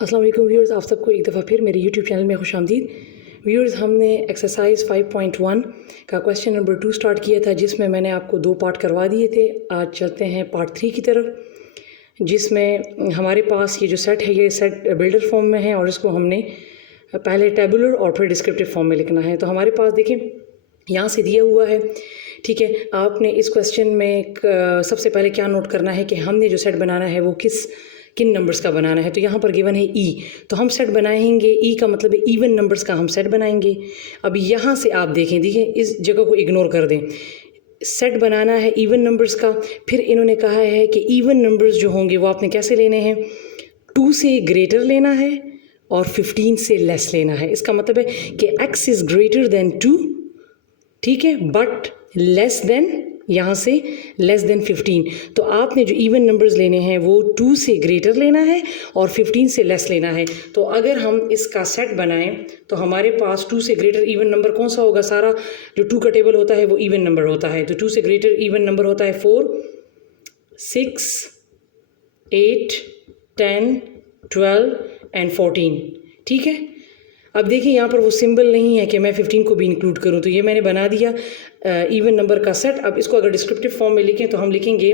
अस्सलाम वालेकुम व्यूअर्स, आप सबको एक दफ़ा फिर मेरे यूट्यूब चैनल में खुशामदीद। व्यूअर्स, हमने एक्सरसाइज 5.1 का क्वेश्चन नंबर 2 स्टार्ट किया था, जिसमें मैंने आपको 2 पार्ट करवा दिए थे। आज चलते हैं पार्ट 3 की तरफ, जिसमें हमारे पास ये जो सेट है, ये सेट बिल्डर फॉर्म में है और इसको हमने पहले टेबुलर और फिर डिस्क्रिप्टिव फॉर्म में लिखना है। तो हमारे पास देखें, यहाँ से दिया हुआ है, ठीक है। आपने इस क्वेश्चन में सबसे पहले क्या नोट करना है कि हमने जो सेट बनाना है वो किन नंबर्स का बनाना है। तो यहाँ पर गिवन है ई, तो हम सेट बनाएंगे, ई का मतलब है इवन नंबर्स का हम सेट बनाएंगे। अब यहाँ से आप देखिए इस जगह को इग्नोर कर दें, सेट बनाना है इवन नंबर्स का। फिर इन्होंने कहा है कि इवन नंबर्स जो होंगे वो आपने कैसे लेने हैं, 2 से ग्रेटर लेना है और 15 से लेस लेना है। इसका मतलब है कि x इज़ ग्रेटर देन 2, ठीक है, बट लेस देन, यहाँ से लेस देन 15। तो आपने जो इवन नंबर्स लेने हैं वो 2 से ग्रेटर लेना है और 15 से लेस लेना है। तो अगर हम इसका सेट बनाएं तो हमारे पास 2 से ग्रेटर इवन नंबर कौन सा होगा, सारा जो 2 का टेबल होता है वो इवन नंबर होता है। तो 2 से ग्रेटर इवन नंबर होता है 4, 6, 8, 10, 12 एंड 14, ठीक है। अब देखिए यहाँ पर वो सिंबल नहीं है कि मैं 15 को भी इंक्लूड करूँ, तो ये मैंने बना दिया इवन नंबर का सेट। अब इसको अगर डिस्क्रिप्टिव फॉर्म में लिखें तो हम लिखेंगे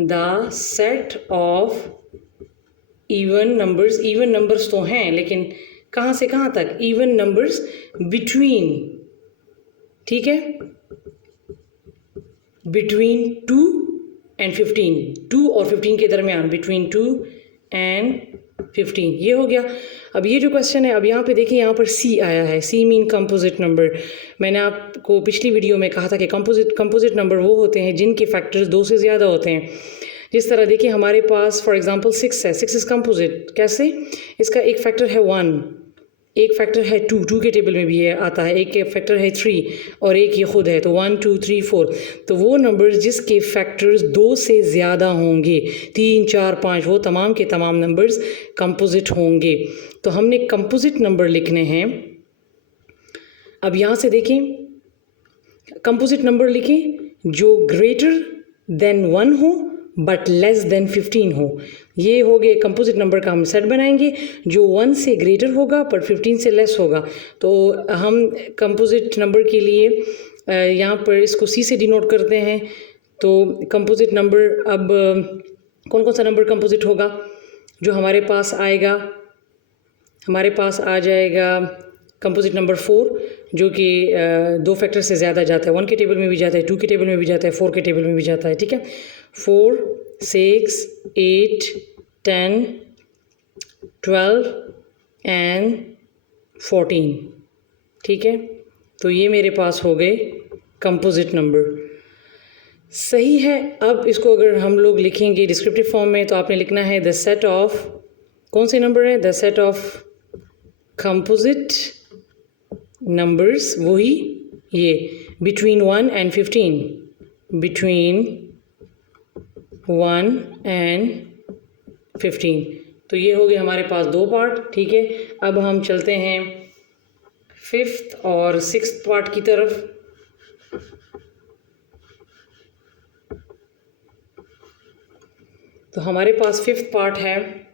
the set of even numbers. Even numbers तो हैं, लेकिन कहाँ से कहाँ तक, इवन नंबर्स बिटवीन, ठीक है, बिटवीन 2 एंड 15, 2 और 15 के दरमियान, बिटवीन 2 एंड 15, ये हो गया। अब ये जो क्वेश्चन है, अब यहाँ पे देखिए, यहाँ पर सी आया है, सी मीन कंपोजिट नंबर। मैंने आपको पिछली वीडियो में कहा था कि कंपोजिट नंबर वो होते हैं जिनके फैक्टर्स 2 से ज़्यादा होते हैं। जिस तरह देखिए हमारे पास फॉर एग्जांपल 6 है, 6 इज़ कंपोजिट। कैसे, इसका एक फैक्टर है 1, एक फैक्टर है 2, 2 के टेबल में भी है आता है, एक फैक्टर है 3 और एक ये खुद है, तो 1, 2, 3, 4। तो वो नंबर्स जिसके फैक्टर्स 2 से ज़्यादा होंगे, 3, 4, 5, वो तमाम के तमाम नंबर्स कंपोजिट होंगे। तो हमने कंपोजिट नंबर लिखने हैं। अब यहाँ से देखें, कंपोजिट नंबर लिखें जो ग्रेटर देन 1 हो बट लेस देन 15 हो। ये हो गए कंपोजिट नंबर का हम सेट बनाएंगे, जो 1 से ग्रेटर होगा पर 15 से लेस होगा। तो हम कंपोजिट नंबर के लिए यहाँ पर इसको सी से डिनोट करते हैं। तो कंपोजिट नंबर, अब कौन कौन सा नंबर कंपोजिट होगा, जो हमारे पास आएगा, हमारे पास आ जाएगा कंपोजिट नंबर 4, जो कि 2 फैक्टर से ज़्यादा जाता है, 1 के टेबल में भी जाता है, 2 के टेबल में भी जाता है, 4 के टेबल में भी जाता है, ठीक है। 4, 6, 8, 10, 12 एंड 14, ठीक है। तो ये मेरे पास हो गए कंपोजिट नंबर, सही है। अब इसको अगर हम लोग लिखेंगे डिस्क्रिप्टिव फॉर्म में, तो आपने लिखना है द सेट ऑफ, कौन से नंबर है, the set of composite numbers, वही ये बिटवीन 1 एंड 15, बिटवीन 1 एंड 15। तो ये हो गए हमारे पास 2 पार्ट, ठीक है। अब हम चलते हैं 5th और 6th पार्ट की तरफ। तो हमारे पास 5th पार्ट है,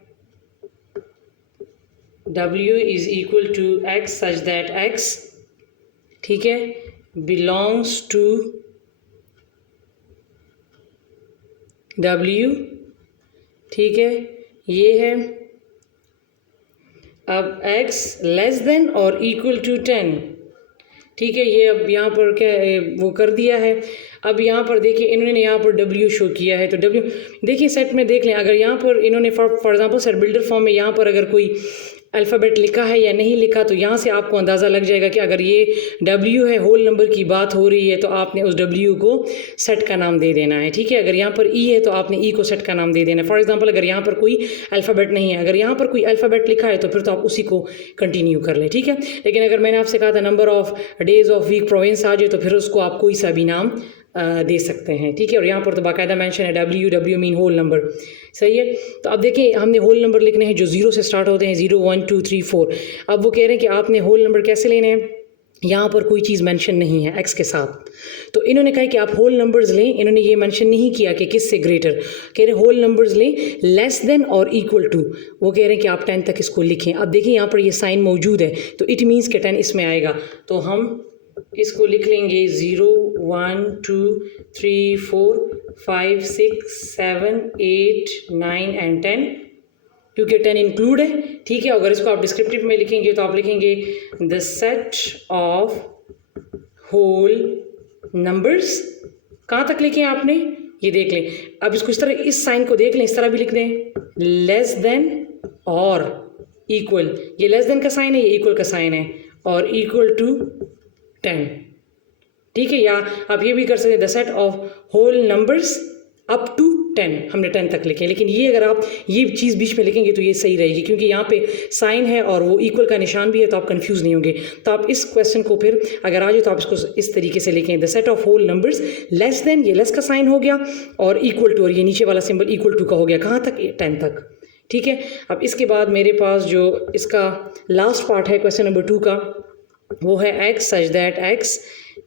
W is equal to x such that x, ठीक है, बिलोंग्स टू W, ठीक है, ये है। अब x लेस देन और इक्वल टू 10, ठीक है। ये अब यहाँ पर क्या वो कर दिया है। अब यहाँ पर देखिए इन्होंने यहाँ पर W शो किया है, तो W देखिए सेट में देख लें, अगर यहाँ पर इन्होंने for example set builder form में यहाँ पर अगर कोई अल्फ़ाबेट लिखा है या नहीं लिखा, तो यहाँ से आपको अंदाज़ा लग जाएगा कि अगर ये W है, होल नंबर की बात हो रही है, तो आपने उस W को सेट का नाम दे देना है, ठीक है। अगर यहाँ पर E है तो आपने E को सेट का नाम दे देना है। फॉर एग्जांपल अगर यहाँ पर कोई अल्फ़ाबेट नहीं है, अगर यहाँ पर कोई अल्फ़ाबेट लिखा है तो फिर तो आप उसी को कंटिन्यू कर लें, ठीक है। लेकिन अगर मैंने आपसे कहा था number of days of week province आ जाए, तो फिर उसको आप कोई सा भी नाम दे सकते हैं, ठीक है। और यहाँ पर तो बाकायदा मेंशन है W मीन होल नंबर, सही है। तो अब देखिए हमने होल नंबर लिखने हैं जो 0 से स्टार्ट होते हैं, 0, 1, 2, 3, 4। अब वो कह रहे हैं कि आपने होल नंबर कैसे लेने हैं, यहाँ पर कोई चीज़ मेंशन नहीं है x के साथ, तो इन्होंने कहा कि आप होल नंबर्स लें। इन्होंने ये मेंशन नहीं किया कि किससे ग्रेटर, कह रहे होल नंबर्स लें लेस देन और इक्वल टू। वो कह रहे हैं कि आप 10 तक इसको लिखें। अब देखिए यहाँ पर ये साइन मौजूद है, तो इट मीन्स कि 10 इसमें आएगा, तो हम इसको लिख लेंगे 0 1 2 3 4 5 6 7 8 9 एंड 10, क्योंकि 10 इंक्लूड है। ठीक है, अगर इसको आप डिस्क्रिप्टिव में लिखेंगे तो आप लिखेंगे the set of whole numbers. कहाँ तक लिखे आपने, ये देख लें। अब इसको इस तरह, इस साइन को देख लें, इस तरह भी लिख दें, लेस देन और इक्वल। ये लेस देन का साइन है, ये इक्वल का साइन है, और इक्वल टू 10। ठीक है, या आप ये भी कर सकते हैं the set of whole numbers up to 10, हमने 10 तक लिखे। लेकिन ये अगर आप ये चीज़ बीच में लिखेंगे तो ये सही रहेगी, क्योंकि यहाँ पे साइन है और वो इक्वल का निशान भी है, तो आप कंफ्यूज नहीं होंगे। तो आप इस क्वेश्चन को फिर अगर आ जाए तो आप इसको इस तरीके से लिखें, the set of whole numbers less than, ये लेस का साइन हो गया, और इक्वल टू, और ये नीचे वाला सिंबल इक्वल टू का हो गया। कहाँ तक, 10 तक। ठीक है, अब इसके बाद मेरे पास जो इसका लास्ट पार्ट है क्वेश्चन नंबर 2 का, वो है x सच दैट x।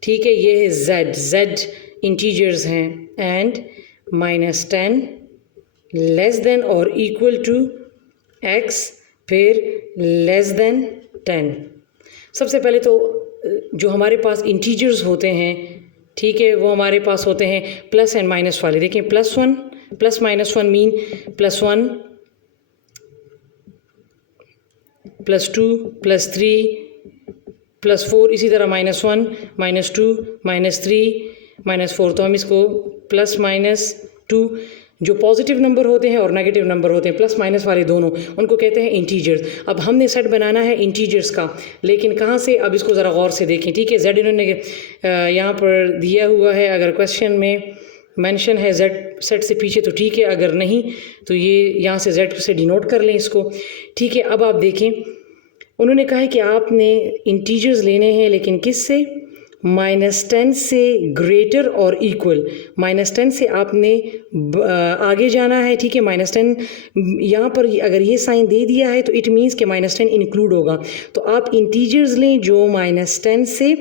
ठीक है, ये है z इंटीजर्स हैं, एंड -10 लेस देन और इक्वल टू x, फिर लेस देन 10। सबसे पहले तो जो हमारे पास इंटीजर्स होते हैं, ठीक है, वो हमारे पास होते हैं प्लस एंड माइनस वाले। देखें +1 प्लस -1 मीन +1 +2 +3 +4, इसी तरह -1 -2 -3 -4। तो हम इसको +-2, जो पॉजिटिव नंबर होते हैं और नेगेटिव नंबर होते हैं, प्लस माइनस वाले दोनों, उनको कहते हैं इंटीजर्स। अब हमने सेट बनाना है इंटीजर्स का, लेकिन कहाँ से, अब इसको ज़रा गौर से देखें। ठीक है, z इन्होंने यहाँ पर दिया हुआ है, अगर क्वेश्चन में मेंशन है z सेट से पीछे तो ठीक है, अगर नहीं तो ये यहाँ से z से डिनोट कर लें इसको। ठीक है, अब आप देखें, उन्होंने कहा है कि आपने इंटीजर्स लेने हैं, लेकिन किस से, -10 से ग्रेटर और इक्वल। -10 से आपने आगे जाना है। ठीक है, -10 यहाँ पर अगर ये साइन दे दिया है तो इट मीन्स कि -10 इंक्लूड होगा। तो आप इंटीजर्स लें जो -10 से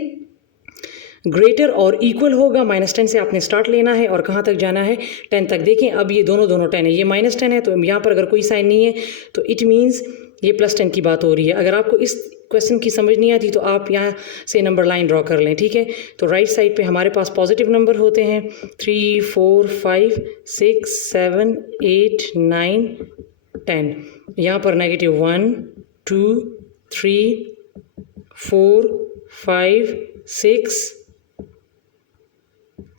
ग्रेटर और इक्वल होगा। -10 से आपने स्टार्ट लेना है और कहाँ तक जाना है, 10 तक। देखें अब ये दोनों 10 है, ये -10 है, तो यहाँ पर अगर कोई साइन नहीं है तो इट मीन्स ये +10 की बात हो रही है। अगर आपको इस क्वेश्चन की समझ नहीं आती तो आप यहाँ से नंबर लाइन ड्रॉ कर लें। ठीक है, तो राइट साइड पे हमारे पास पॉजिटिव नंबर होते हैं 3 4 5 6 7 8 9 10। यहाँ पर -1 2 3 4 5 6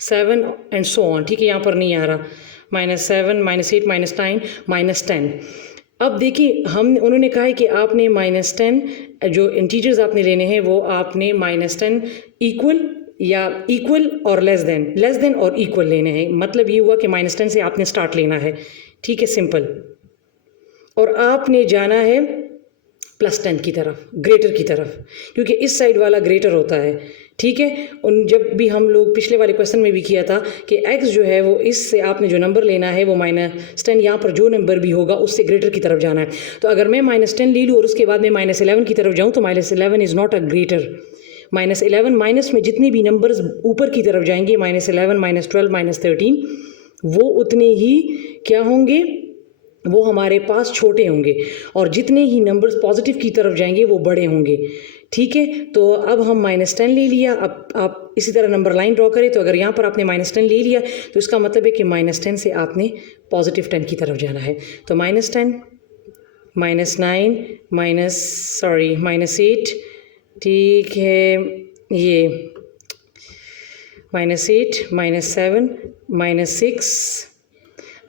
7 एंड सो ऑन। ठीक है, यहाँ पर नहीं आ रहा, -7 -8 -9 -10। अब देखिए, उन्होंने कहा है कि आपने -10 जो इंटीजर्स आपने लेने हैं वो आपने -10 इक्वल या इक्वल और लेस देन और इक्वल लेने हैं। मतलब ये हुआ कि -10 से आपने स्टार्ट लेना है। ठीक है, सिंपल। और आपने जाना है +10 की तरफ, ग्रेटर की तरफ, क्योंकि इस साइड वाला ग्रेटर होता है। ठीक है, उन जब भी हम लोग पिछले वाले क्वेश्चन में भी किया था कि x जो है वो इससे आपने जो नंबर लेना है वो -10, यहाँ पर जो नंबर भी होगा उससे ग्रेटर की तरफ जाना है। तो अगर मैं -10 ले लूँ और उसके बाद मैं -11 की तरफ जाऊँ तो -11 is not a greater. -11 minus में जितने भी नंबर्स ऊपर की तरफ जाएंगे, -11 -12 -13, वो उतने ही क्या होंगे, वो हमारे पास छोटे होंगे, और जितने ही नंबर्स पॉजिटिव की तरफ जाएंगे वो बड़े होंगे। ठीक है, तो अब हम -10 ले लिया। अब आप इसी तरह नंबर लाइन ड्रॉ करें, तो अगर यहाँ पर आपने -10 ले लिया तो इसका मतलब है कि -10 से आपने पॉजिटिव 10 की तरफ जाना है। तो -10 -9 -8, ठीक है, ये -8 -7 -6,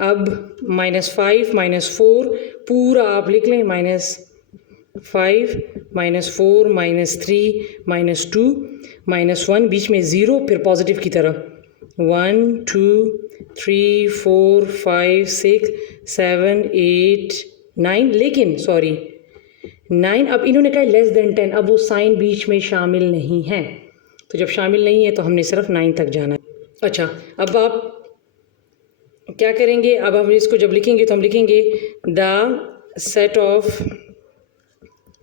अब -5 -4 पूरा आप लिख लें, -5 -4 -3 -2 -1, बीच में 0, फिर पॉजिटिव की तरफ 1 2 3 4 5 6 7 8 9, लेकिन 9। अब इन्होंने कहा लेस देन 10, अब वो साइन बीच में शामिल नहीं है, तो जब शामिल नहीं है तो हमने सिर्फ 9 तक जाना है। अच्छा, अब आप क्या करेंगे, अब हम इसको जब लिखेंगे तो हम लिखेंगे the set of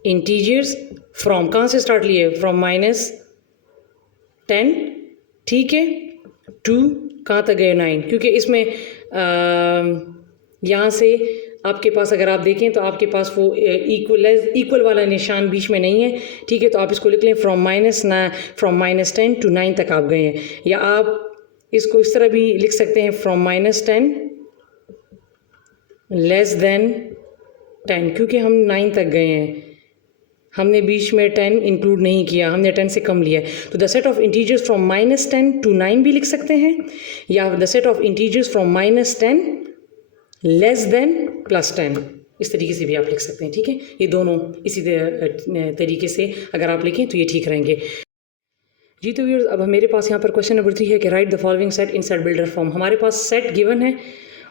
integers from, कहाँ से स्टार्ट लिए, फ्रॉम -10 10, ठीक है, 2 कहाँ तक गए 9, क्योंकि इसमें यहाँ से आपके पास अगर आप देखें तो आपके पास वो इक्वल वाला निशान बीच में नहीं है, ठीक है, तो आप इसको लिख लें फ्रॉम -10 to 9 तक आप गए हैं, या आप इसको इस तरह भी लिख सकते हैं फ्रॉम -10 लेस देन 10, क्योंकि हम 9 तक गए हैं, हमने बीच में 10 इंक्लूड नहीं किया, हमने 10 से कम लिया है। तो the set of integers from -10 to 9 भी लिख सकते हैं, या the set of integers from -10 less than +10, इस तरीके से भी आप लिख सकते हैं, ठीक है। ये दोनों इसी तरीके से अगर आप लिखें तो ये ठीक रहेंगे। जी तो व्यूअर्स, अब मेरे पास यहाँ पर क्वेश्चन नंबर 3 है कि right the following set in set builder form. हमारे पास सेट गिवन है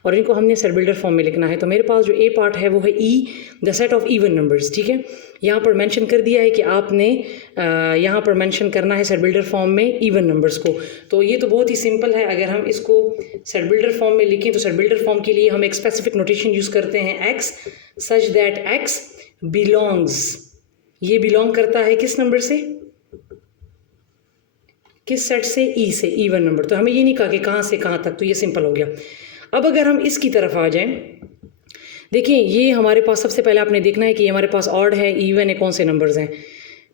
और इनको हमने सेट बिल्डर फॉर्म में लिखना है। तो मेरे पास जो ए पार्ट है वो है E the set of even numbers, ठीक है। यहाँ पर मेंशन कर दिया है कि आपने यहाँ पर मेंशन करना है सेट बिल्डर फॉर्म में इवन नंबर्स को। तो ये तो बहुत ही सिंपल है, अगर हम इसको सेट बिल्डर फॉर्म में लिखें तो सेट बिल्डर फॉर्म के लिए हम एक स्पेसिफिक नोटेशन यूज़ करते हैं x such that x belongs, ये बिलोंग करता है किस नंबर से, किस सेट से, ई से, इवन नंबर। तो हमें ये नहीं कहा कि कहाँ से कहाँ तक, तो ये सिंपल हो गया। अब अगर हम इसकी तरफ आ जाएं, देखिए ये हमारे पास सबसे पहले आपने देखना है कि हमारे पास ऑड है, इवन है, कौन से नंबर्स हैं,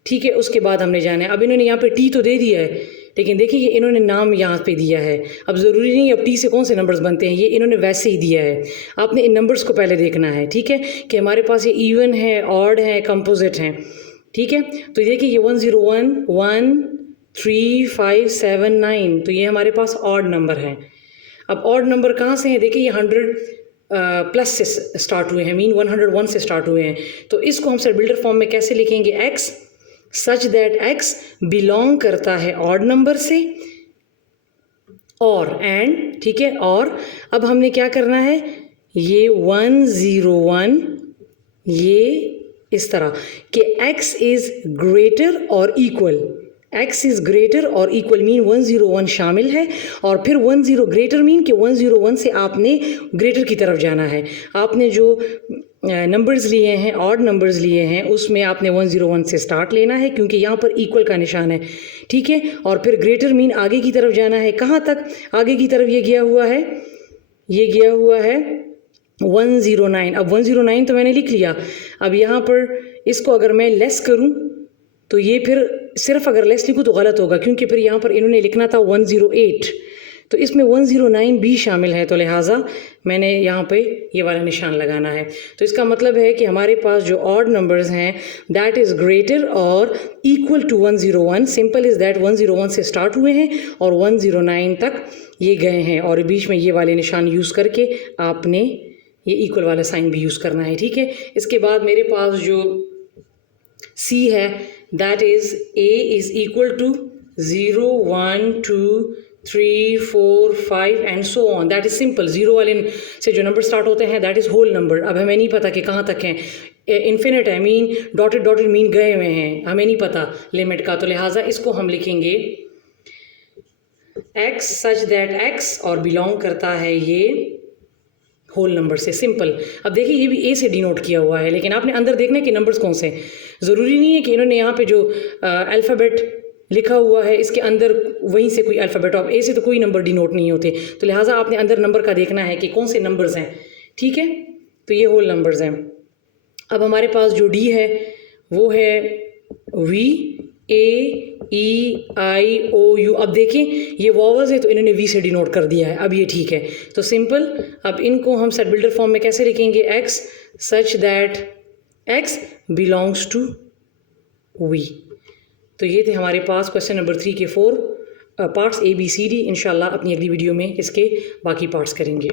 ठीक है। उसके बाद हमने जाना है, अब इन्होंने यहाँ पे टी तो दे दिया है, लेकिन देखिए ये इन्होंने नाम यहाँ पे दिया है। अब ज़रूरी नहीं अब टी से कौन से नंबर्स बनते हैं, ये इन्होंने वैसे ही दिया है। आपने इन नंबर्स को पहले देखना है, ठीक है, कि हमारे पास ये इवन है, ऑड है, कंपोजिट हैं, ठीक है। तो देखिए ये 101, 1, 3, 5, 7, 9, तो ये हमारे पास ऑड नंबर हैं। अब ऑड नंबर कहाँ से हैं, देखिए ये 100 प्लस से स्टार्ट हुए हैं, मीन 101 से स्टार्ट हुए हैं। तो इसको हम सेट बिल्डर फॉर्म में कैसे लिखेंगे, x such that x belong करता है ऑड नंबर से, और एंड, ठीक है। और अब हमने क्या करना है, ये 101 ये इस तरह कि x इज़ ग्रेटर और इक्वल, x इज़ ग्रेटर और इक्वल मीन 101 शामिल है, और फिर 10 ग्रेटर मीन कि 101 से आपने ग्रेटर की तरफ जाना है। आपने जो नंबर्स लिए हैं, ऑड नंबर्स लिए हैं, उसमें आपने 101 से स्टार्ट लेना है, क्योंकि यहाँ पर इक्वल का निशान है, ठीक है। और फिर ग्रेटर मीन आगे की तरफ जाना है, कहाँ तक आगे की तरफ ये गया हुआ है, ये गया हुआ है 109। अब 109 तो मैंने लिख लिया। अब यहाँ पर इसको अगर मैं लेस करूँ तो ये फिर सिर्फ अगर लेस लिखूँ तो गलत होगा, क्योंकि फिर यहाँ पर इन्होंने लिखना था 108, तो इसमें 109 भी शामिल है, तो लिहाजा मैंने यहाँ पे ये वाला निशान लगाना है। तो इसका मतलब है कि हमारे पास जो ऑड नंबर्स हैं दैट इज़ ग्रेटर और equal to 101, simple is that 101 से स्टार्ट हुए हैं और 109 तक ये गए हैं, और बीच में ये वाले निशान यूज़ करके आपने ये इक्वल वाला साइन भी यूज़ करना है, ठीक है। इसके बाद मेरे पास जो सी है that is A is equal to 0, 1, 2, 3, 4, 5 and so on, that is simple. Zero वाले से जो नंबर स्टार्ट होते हैं दैट इज़ होल नंबर। अब हमें नहीं पता कि कहाँ तक हैं, इन्फिनिट है, मीन डॉटेड डॉटेड मीन गए हुए हैं, हमें नहीं पता लिमिट का, तो लिहाजा इसको हम लिखेंगे x सच दैट x और बिलोंग करता है ये होल नंबर से, सिंपल। अब देखिए ये भी ए से डिनोट किया हुआ है, लेकिन आपने अंदर देखना है कि नंबर्स कौन से हैं। ज़रूरी नहीं है कि इन्होंने यहाँ पे जो अल्फ़ाबेट लिखा हुआ है इसके अंदर वहीं से कोई अल्फ़ाबेट, ऑफ ए से तो कोई नंबर डिनोट नहीं होते, तो लिहाजा आपने अंदर नंबर का देखना है कि कौन से नंबर्स हैं, ठीक है। तो ये होल नंबर्स हैं। अब हमारे पास जो डी है वो है we, A, E, I, O, you. अब देखें ये वॉवल्स है तो इन्होंने वी से डिनोट कर दिया है, अब ये ठीक है। तो सिंपल, अब इनको हम सेट बिल्डर फॉर्म में कैसे लिखेंगे, x such that x belongs to V. तो ये थे हमारे पास क्वेश्चन नंबर 3 के 4 parts A, B, C, D। इंशाल्लाह अपनी अगली वीडियो में इसके बाकी पार्ट्स करेंगे।